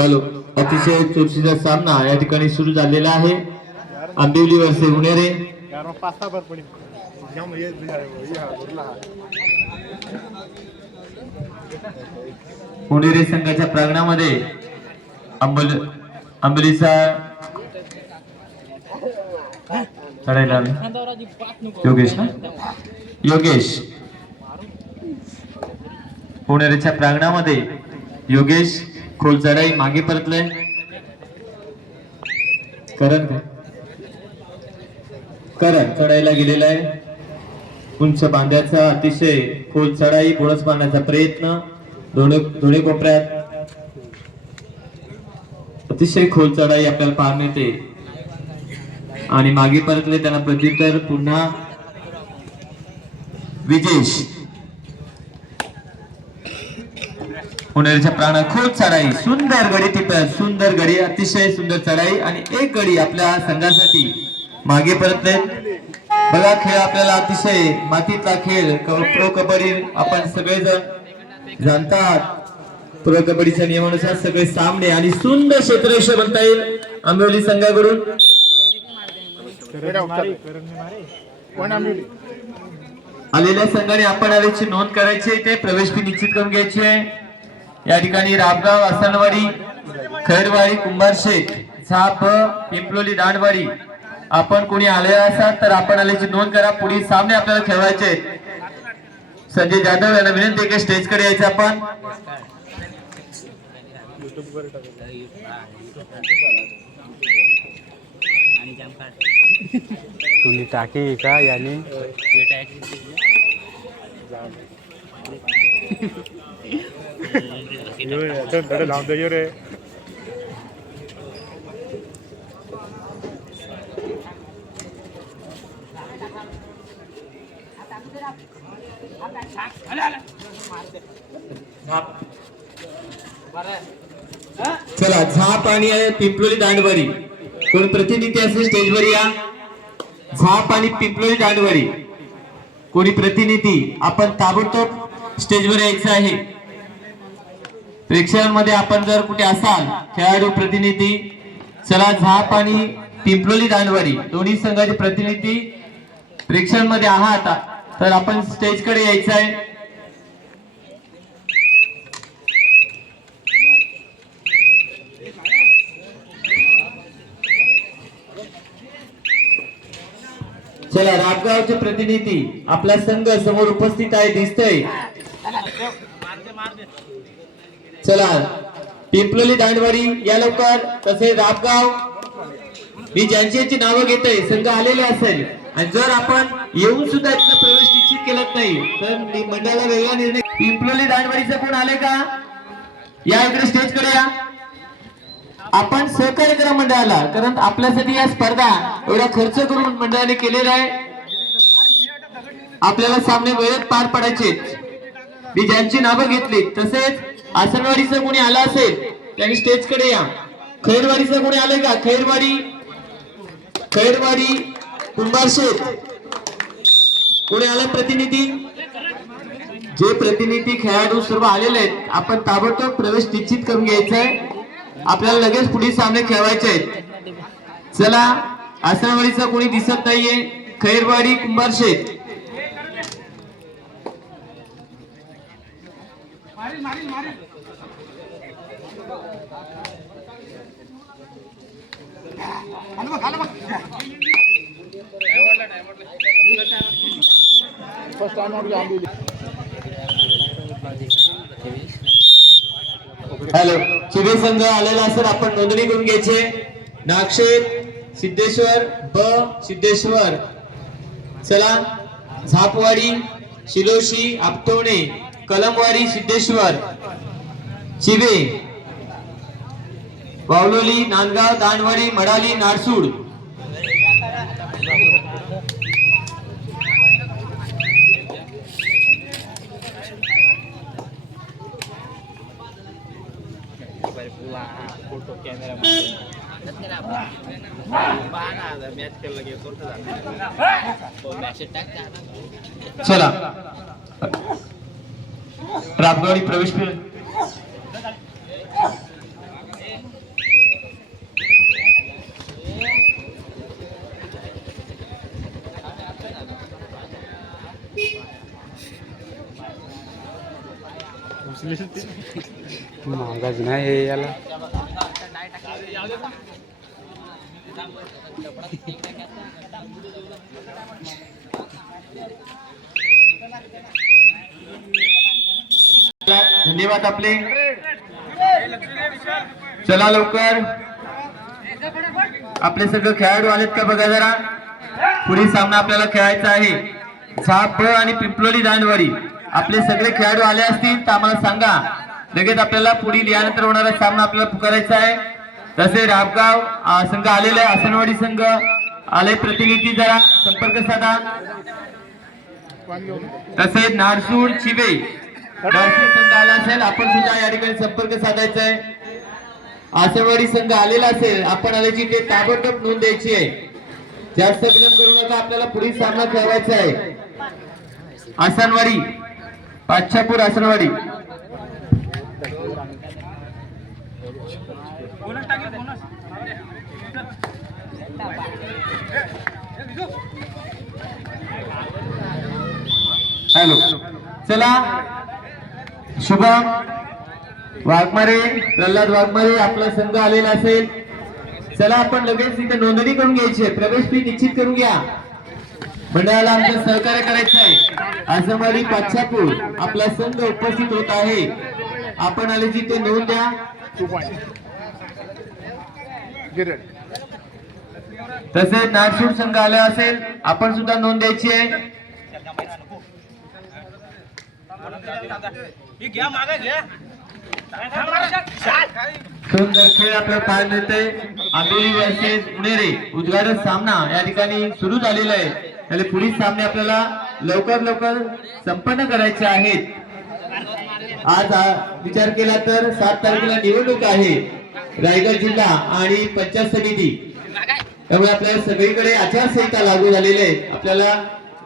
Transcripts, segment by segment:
Hello. अतिशय चुरशीचा सामना या ठिकाणी सुरू झालेला आहे. आंबिवली वरसे उणेरे यार पुणेरे संघाच्या प्रांगणामध्ये अंबल अंबलीचा चढायला योगेश ना? योगेश. पुणेरेच्या प्रांगणामध्ये योगेश खोल चढाई मागे परतलंय. करण काय? करण चढायला गेलेला आहे. उंच बांध्याचा अतिशय खोल चढाई बोळस बांधण्याचा प्रयत्न. धुळे धुळे कोपऱ्यात. अतिशय खोल चढाई आपल्याला पार मिळते. आणि मागे परतले त्यांना प्रत्युत्तर पुन्हा विजेश. पुणेरीच्या प्राणा खूप चढाई. सुंदर गडी ती सुंदर गडी अतिशय सुंदर चढाई आणि एक गडी आपल्या संघासाठी मागे परत बघा खेळ आपल्याला अतिशय मातीतला खेळ प्रो कबड्डी आपण सगळेजण जाणतात. प्रो कबड्डीच्या नियमानुसार सगळे सामने आणि सुंदर क्षेत्ररक्षण म्हणता येईल. आंबवली संघाकडून. आलेल्या संघाने आपण आल्याची नोंद करायची आहे ते प्रवेश फी निश्चित करून घ्यायची आहे. या ठिकाणी राबगाव आसनवाडी खैरवाडी कुंभारशेठ झाप पिंपलोली दांडवाडी. आपण कोणी आले असाल तर आपण आल्याची नोंद करा. पुढील सामने आपल्याला खेळवायचे संजय जाधव यांना विनंती आहे की स्टेजकडे यायचं आपण. तुम्ही टाकी का याने. रे, धड धड लावून दे रे चला झाप आणि पिंपलोली दांडवरी. कोण प्रतिनिधी असेल स्टेजवर या? झाप आणि पिंपलोली दांडवरी. कोणी प्रतिनिधी? आपण ताबडतोब स्टेजवर यायचं आहे. प्रेक्षकांमध्ये आपण जर कुठे असाल खेळाडू प्रतिनिधी चला झाप आणि पिंपलोली दांडवरी दोन्ही संघाचे प्रतिनिधी प्रेक्षकांमध्ये आहात तर आपण स्टेजकडे यायचं आहे. चला राबगावचे प्रतिनिधी आपला संघ समोर उपस्थित आहे दिसतोय. चला. पिंपलोली दांडवाडी या लवकर. तसे राबगाव. मी ज्यांची यांची नावं घेतोय संघ आलेले असेल. आणि जर आपण येऊन सुद्धा इथं प्रवेश निश्चित केलाच नाही तर मंडळाला वेगळा निर्णय पिंपलोली दांडवाडीचं कोण आले का? या इकडे स्टेजकडे या. आपण सहकार्य करा मंडळाला कारण आपल्यासाठी या स्पर्धा एवढा खर्च करून मंडळाने केलेला आहे. आपल्याला सामने वेळेत पार पडायचे मी ज्यांची नावं घेतली तसेच आसनवाडीचं कोणी आलं असेल त्यांनी स्टेजकडे या. खैरवाडीचं कोणी आलंय का? खैरवाडी खैरवाडी कुंभारशेत कोणी आलं प्रतिनिधी? जे प्रतिनिधी खेळाडू सर्व आलेले आहेत आपण ताबडतोब प्रवेश निश्चित करून घ्यायचा आहे आपल्याला लगेच पुढील सामने खेळवायचे आहेत. चला आसनवाडीचा कोणी दिसत नाहीये. Khairwadi Kumbharshet first time out Ambivli hello Chive संघ आलेला असेल आपण नोंदणी करून घ्यायचे. नाक्षेप सिद्धेश्वर ब सिद्धेश्वर. चला झापवाडी शिलोशी आपटवणे कलमवाडी सिद्धेश्वर. चिवे वावलोली नांदगाव दांडवाडी मडाली नारसूड. फोटो कॅमेरा चला. रामगडी प्रवेश महागाज नाही याला. धन्यवाद आपले. चला लवकर. आपले सगळे खेळाडू आलेत का बघा जरा? पुढील सामना आपल्याला खेळायचा आहे. झाप आणि पिंपलोली दांडवाडी. आपले सगळे खेळाडू आले असतील तर आम्हाला सांगा. लगेच आपल्याला पुढील यानंतर होणारा सामना आपल्याला पुकारायचा आहे. तसे राबगाव संघ आलेला आहे आसनवाडी संघ. आले प्रतिनिधी जरा संपर्क साधा. तसेच नारसूड चिवे संघ आला असेल आपण सुद्धा या ठिकाणी संपर्क साधायचा आहे. आसनवाडी संघ आलेला असेल आपण आल्याची ते ताबडतोब नोंद द्यायची आहे. जास्त विलंब करू नका आपल्याला पुढील सामना खेळवायचा आहे. आसनवाडी पाचशापूर आसनवाडी. हॅलो चला. शुभम वाघमारे प्रल्हाद वाघमारे आपला संघ आलेला असेल. चला आपण लगेच इथे नोंदणी करून घ्यायची आहे. प्रवेश फी निश्चित करून घ्या. मंडळाला आमचं सहकार्य करायचं आहे आसमारी पाचशापूर आपला संघ उपस्थित होत आहे. आपण आले जिथे नोंद द्या तसेच नागसूर संघ आला असेल आपण सुद्धा नोंद द्यायची आहे. सुंदर खेळ आपल्याला पाहायला मिळते आंबेली वर्सेस पुणेरे उद्घाटन सामना या ठिकाणी सुरू झालेला आहे. त्याला पुढील सामने आपल्याला लवकर लवकर संपन्न करायचे आहेत. आज विचार केला तर सात तारखेला निवडणूक आहे. रायगड जिल्हा आणि पंचायत समिती. त्यामुळे आपल्याला सगळीकडे आचारसंहिता लागू झालेली आहे. आपल्याला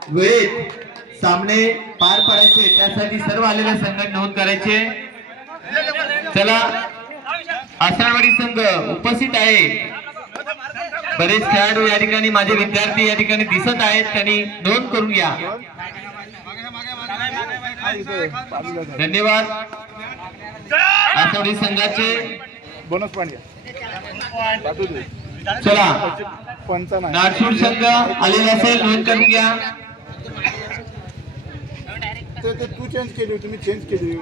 वेळेत सामने पार पाडायचे त्यासाठी सर्व आलेल्या संघात नोंद करायचे चला आसनवाडी संघ उपस्थित आहे. बरेच खेळाडू या ठिकाणी माझे विद्यार्थी या ठिकाणी दिसत आहेत. त्यांनी नोंद करून घ्या. धन्यवाद. आसनवाडी संघाचे. बोनस पॉईंट घ्या. पाठवू दे. चला. नागसूर संघ आलेला असेल नोंद करून घ्या. ते चेंज केली मी चेंज केली.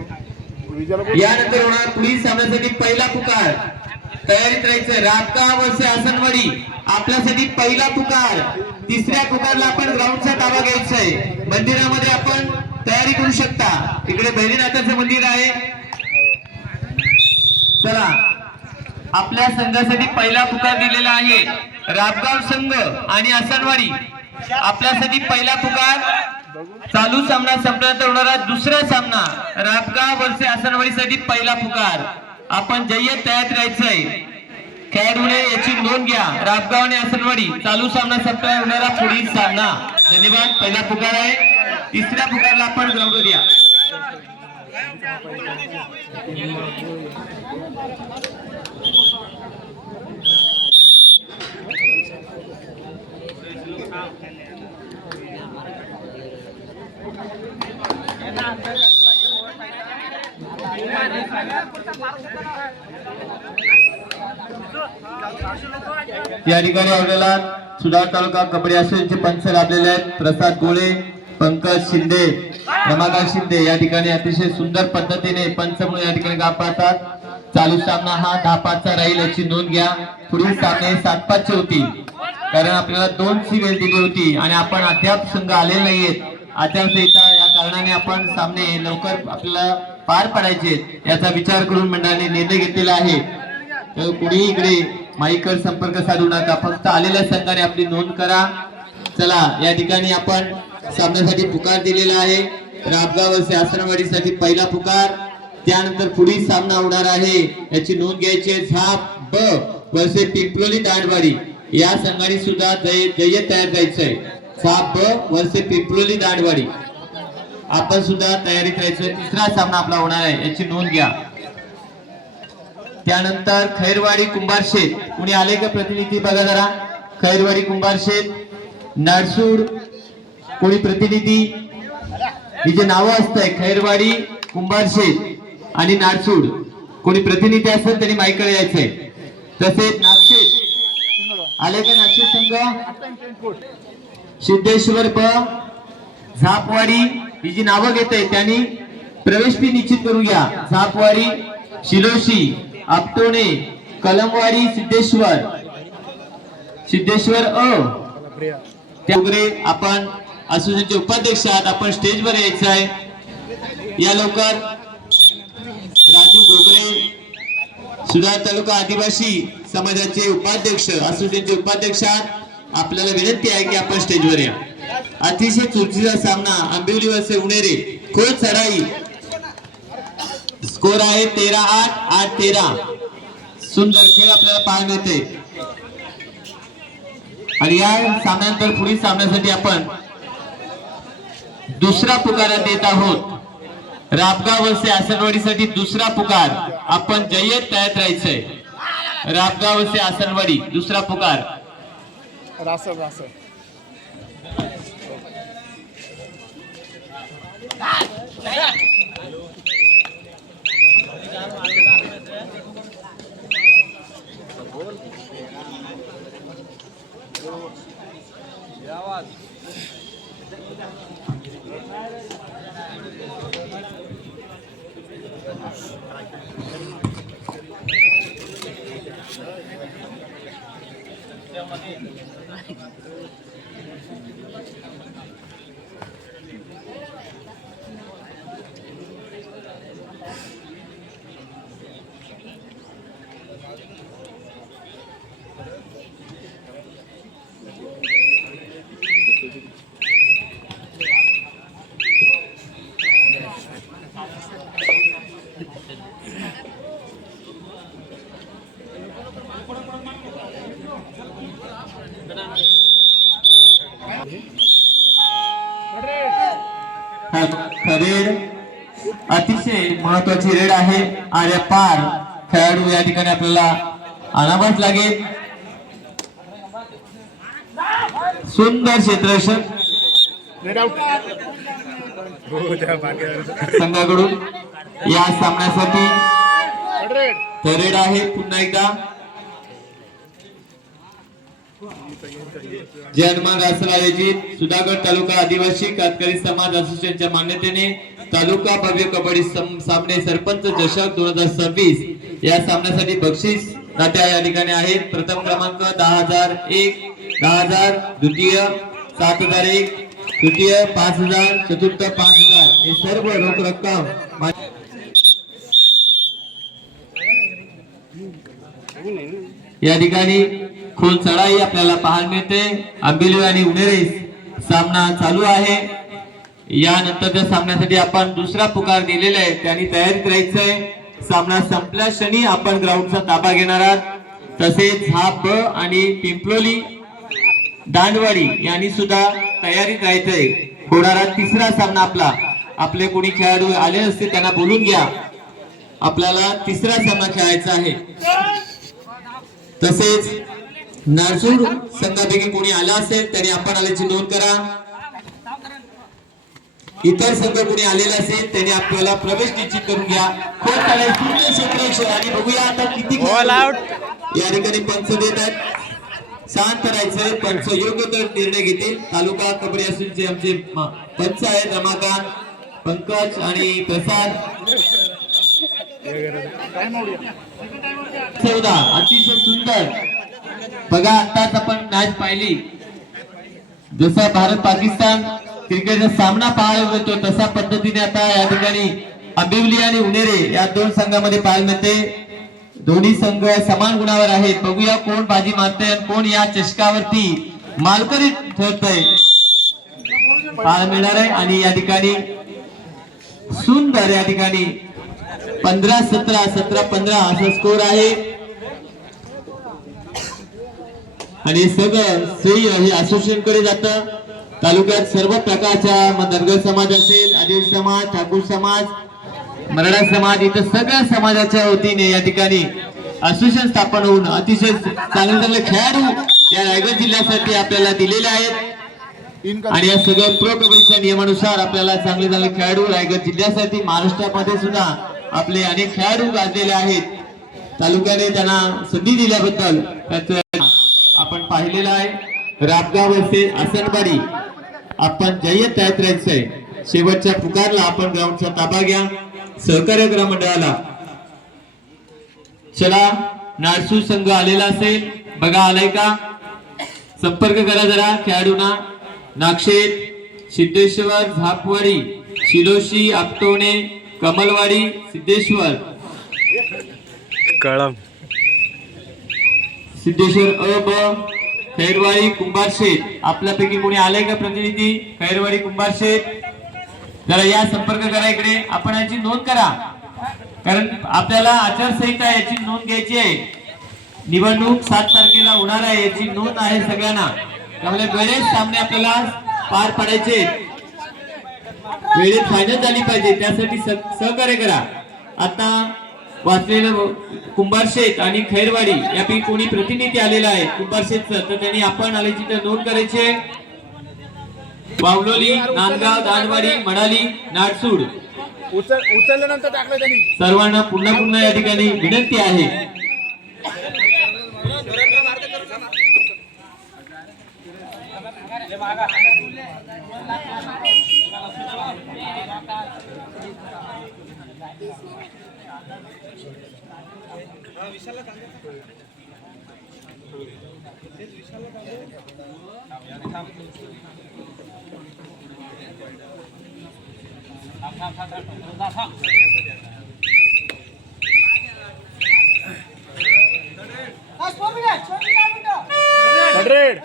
यानंतर होणार पुढील सामन्यासाठी पहिला पुकार. तयारीत राहायचं राबगाव वर्षे आसनवाडी. आपल्यासाठी पहिला पुकार. तिसऱ्या पुकारला आपण ग्राउंडचा ताबा घ्यायचा आहे मंदिरामध्ये आपण तयारी करू शकता. इकडे बहिरीनाथाचं मंदिर आहे. चला. आपल्या संघासाठी पहिला पुकार दिलेला आहे. राबगाव संघ आणि आसनवाडी. आपल्यासाठी पहिला पुकार चालू सामना संपल्यानंतर होणारा दुसरा सामना राबगाव वरचे आसनवाडीसाठी पहिला पुकार. आपण जय्यत तयार राहायचंय खेळाडूने याची नोंद घ्या. राबगाव आणि आसनवाडी चालू सामना संपल्यानंतर होणारा पुढील सामना. धन्यवाद. पहिला पुकार आहे. तिसऱ्या पुकारला आपण ग्राउंडवर या या ठिकाणी आपल्याला सुधार तालुका कपडे असोसिएशनचे पंच लाभलेले आहेत. प्रसाद गोळे पंकज शिंदे रमाकांत शिंदे या ठिकाणी अतिशय सुंदर पद्धतीने पंच म्हणून या ठिकाणी काम पाहतात. चालू सामना हा दहा पाचचा राहील याची नोंद घ्या. पुढील सामने सात पाचची होती. कारण आपल्याला दोन ची वेळ दिली होती आणि आपण अद्याप संघ आलेले नाहीयेत आचारसंहिता या कारणाने आपण सामने लवकर आपल्याला पार पाडायचे याचा विचार करून मंडळाने निर्णय घेतलेला आहे. तर कुणीही इकडे माईकर संपर्क साधू नका. फक्त आलेल्या संघाने आपली नोंद करा. चला या ठिकाणी आपण सामन्यासाठी पुकार दिलेला आहे. राबगाव असे आसनवाडीसाठी पहिला पुकार. त्यानंतर पुढील सामना होणार आहे. याची नोंद घ्यायची आहे. झाप ब वर्षे पिंपलोली दांडवाडी. या संघाने सुद्धा जय जय्यत तयार जायचंय. झाप ब वर्षे पिंपलोली दांडवाडी. आपण सुद्धा तयारीत करायचंय तिसरा सामना आपला होणार आहे. याची नोंद घ्या. त्यानंतर खैरवाडी कुंभारशेत. कुणी आले का प्रतिनिधी? बघा जरा. खैरवाडी कुंभारशेत. नरसूड कोणी प्रतिनिधी? ही जे नावं असतंय खैरवाडी कुंभारशेत आणि नारसूड. कोणी प्रतिनिधी असेल त्यांनी माईकडे यायचंय. तसेच नागशेत आले का नागशेत संघ? सिद्धेश्वर प झापवाडी ही जी नावं घेते त्यांनी प्रवेश फी निश्चित करू घ्या झापवाडी शिलोशी आपटोणे कलमवाडी सिद्धेश्वर. सिद्धेश्वर अ. त्या आपण असोसिएशनचे उपाध्यक्ष आहात. आपण स्टेजवर यायचं आहे. या लवकर राजू गोगरे सुधार तालुका आदिवासी समाजाचे उपाध्यक्ष असोसिएशनचे उपाध्यक्ष आहात. आपल्याला विनंती आहे की आपण स्टेजवर या. अतिशय चुरशीचा सामना आंबिवली वरचे उणेरे खोल सराई स्कोर आहे तेरा आठ आठ तेरा. सुंदर खेळ आपल्याला पाहायला मिळते आणि या सामन्यानंतर पुढील सामन्यासाठी आपण दुसरा पुकारा देत आहोत. राबगाव आसनवाडीसाठी दुसरा पुकार. आपण जय्यत तयार राहायचंय. राबगाव वसे आसनवाडी दुसरा पुकार. रासर रासर. なるほど。आणि पार खेळाडू या ठिकाणी आपल्याला आणावाच लागेल. सुंदर क्षेत्ररक्षण संघाकडून या सामन्यासाठी. रेड रेड आहे पुन्हा एकदा. जय हनुमान रासर आयोजित सुधागड तालुका आदिवासी कातकरी समाज असोसिएशनच्या मान्यतेने तालुका भव्य कबड्डी सामने सरपंच चषक दोन हजार सव्वीस या सामन्यासाठी बक्षीस नाट्या या ठिकाणी आहेत. प्रथम क्रमांक दहा हजार एक दहा हजार द्वितीय सात हजार एक तृतीय पाच हजार चतुर्थ पाच हजार. हे सर्व रोख रक्कम या ठिकाणी खोल चढाई आपल्याला पाहायला मिळते. आंबिली आणि उनेरे सामना चालू आहे. यानंतरच्या सामन्यासाठी आपण दुसरा पुकार दिलेला आहे. त्यांनी तयारीत राहायचंय. सामना संपल्या क्षणी आपण ग्राउंडचा ताबा घेणार आहात. तसेच हा ब आणि पिंपलोली दांडवाडी यांनी सुद्धा तयारीत राहायचंय. होणारा तिसरा सामना आपला. आपले कोणी खेळाडू आले असते त्यांना बोलून घ्या. आपल्याला तिसरा सामना खेळायचा आहे. तसेच नारसूड संघापैकी कोणी आला असेल त्यांनी आपण आल्याची नोंद करा. इतर संघ कोणी आलेला असेल त्यांनी आपल्याला प्रवेश निश्चित करून घ्या. आणि बघूया आता किती या ठिकाणी पंच देत आहेत. शांत राहायचंय पंच योग्य तर निर्णय घेतील. तालुका कबड्डी असोसिएशनचे आमचे पंच आहेत रमाकांत पंकज आणि प्रसाद. चौदा अतिशय सुंदर. बघा आताच आपण मॅच पाहिली. जसा भारत पाकिस्तान क्रिकेटचा सामना पाहायला मिळतो. तसा पद्धतीने आता या ठिकाणी अबिवली आणि उनेरे या दोन संघामध्ये पाहायला मिळते. दोन्ही संघ समान गुणावर आहेत. बघूया कोण बाजी मारते आणि कोण या चषकावरती मालकरी ठरतय. पाहायला मिळणार आहे. आणि या ठिकाणी सुंदर या ठिकाणी पंधरा सतरा सतरा पंधरा असा स्कोर आहे. आणि सगळं श्रेय हे असोसिएशनकडे जात. तालुक्यात सर्व प्रकारच्या मग धनगर समाज असेल आदिवासी समाज ठाकूर समाज मराठा समाज इथं सगळ्या समाजाच्या वतीने या ठिकाणी असोसिएशन स्थापन होऊन अतिशय चांगले चांगले खेळाडू या रायगड जिल्ह्यासाठी आपल्याला दिलेले आहेत. आणि या सगळ्या प्रो कबड्डीच्या नियमानुसार आपल्याला चांगले चांगले खेळाडू रायगड जिल्ह्यासाठी महाराष्ट्रामध्ये सुद्धा आपले अनेक खेळाडू गाजलेले आहेत. तालुक्याने त्यांना संधी दिल्याबद्दल त्याचं पाहिलेलं आहे. राबगाव असे आसनवाडी आपण जय्यत तयात राहायचंय शेवटच्या पुकारला आपण ग्राउंडचा ताबा घ्या. सहकार्य करा मंडळाला. चला नाडसू संघ आलेला असेल. बघा आलाय का? संपर्क करा जरा खेळाडूंना. नागशेत सिद्धेश्वर झापवाडी शिलोशी आपटोणे कमलवाडी सिद्धेश्वर. कळम. सिद्धेश्वर अ ब. खैरवाडी कुंभारशेत आपल्यापैकी कोणी आलंय का प्रतिनिधी? खैरवाडी कुंभारशेत जरा या संपर्क करा इकडे. आपण याची नोंद करा. कारण आपल्याला आचारसंहिता याची नोंद घ्यायची आहे. निवडणूक सात तारखेला होणार आहे याची नोंद आहे सगळ्यांना. त्यामुळे वेळेत सामने आपल्याला पार पाडायचे वेळेत फायनल झाली पाहिजे त्यासाठी सहकार्य करा. आता वाचलेलं कुंभारशेत आणि खैरवाडी यापैकी कोणी प्रतिनिधी आलेला आहे. कुंभारशेतचं तर त्यांनी आपण आल्याची तर नोंद करायची. बावलोली नांदगाव दानवाडी मडाली नाडसूड. उचल उचलल्यानंतर टाकलं त्यांनी. सर्वांना पुन्हा पुन्हा या ठिकाणी विनंती आहे. हंड्रेड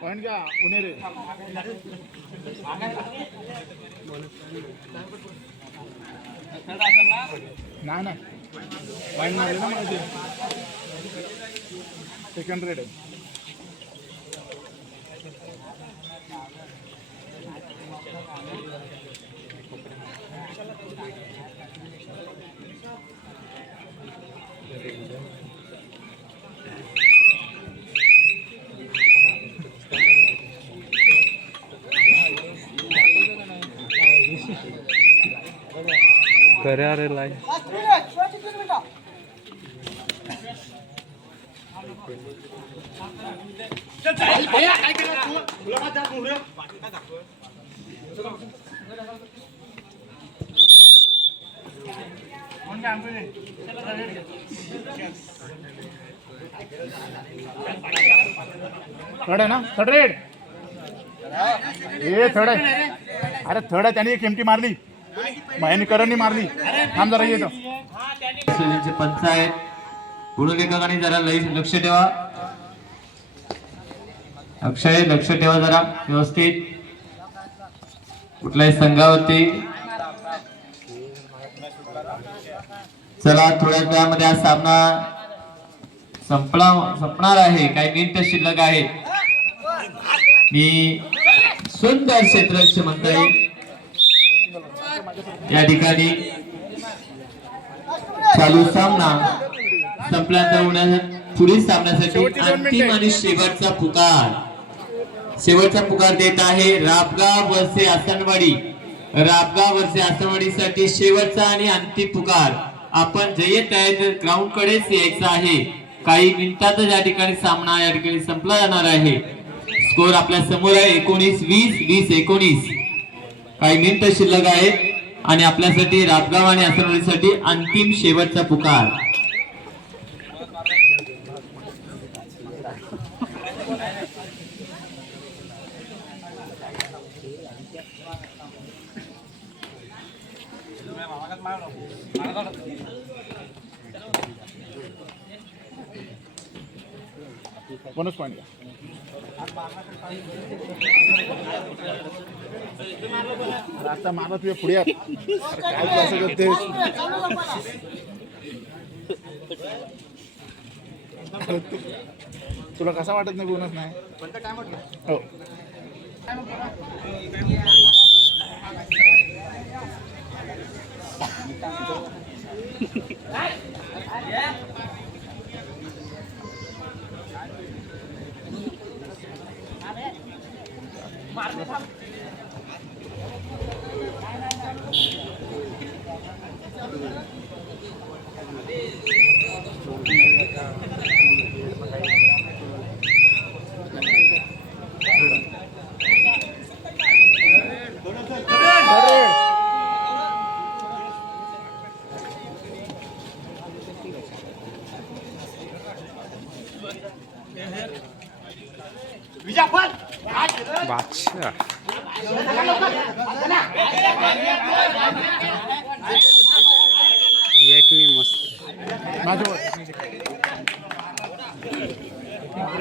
पॉईंट घ्या उन्हेरे नाही वाईन मारले ना मला सेकंड रेड आहे करे अरे लाई. थड आहे ना? थर्ड रेड ए थर्ड आहे. अरे थर्ड आहे. त्याने एक एमटी मारली. मयानी मारली. थांब जरा येतो पंच आहेत. गुणलेखकाने जरा लई- लक्ष ठेवा. अक्षय लक्ष ठेवा जरा व्यवस्थित. कुठल्याही संघावरती. चला थोड्या वेळामध्ये हा सामना संपला संपणार आहे. काही मिनिट शिल्लक आहेत मी सुंदर क्षेत्र म्हणता येईल या ठिकाणी चालू सामना संपल्यानंतर होण्याच्या पुढील सामन्यासाठी अंतिम. आणि शेवटचा पुकार. शेवटचा पुकार देत आहे राबगाव वर्षे आसनवाडी. राबगाव वर्षे आसनवाडीसाठी शेवटचा आणि अंतिम पुकार. आपण जय्यत आहेत ग्राउंड कडेच यायचं आहे. काही मिनिटातच या ठिकाणी सामना या ठिकाणी संपला जाणार आहे. स्कोर आपल्यासमोर आहे एकोणीस वीस वीस एकोणीस. काही मिनिट शिल्लक आहेत. आणि आपल्यासाठी रातगाव आणि आसनवाडीसाठी अंतिम शेवटचा पुकार. बोनस पॉईंट आता मारला तुझ्या पुढे काय तू असं करतेस तुला कसा वाटत नाही बोलत नाही? हो. มันไม่ทำ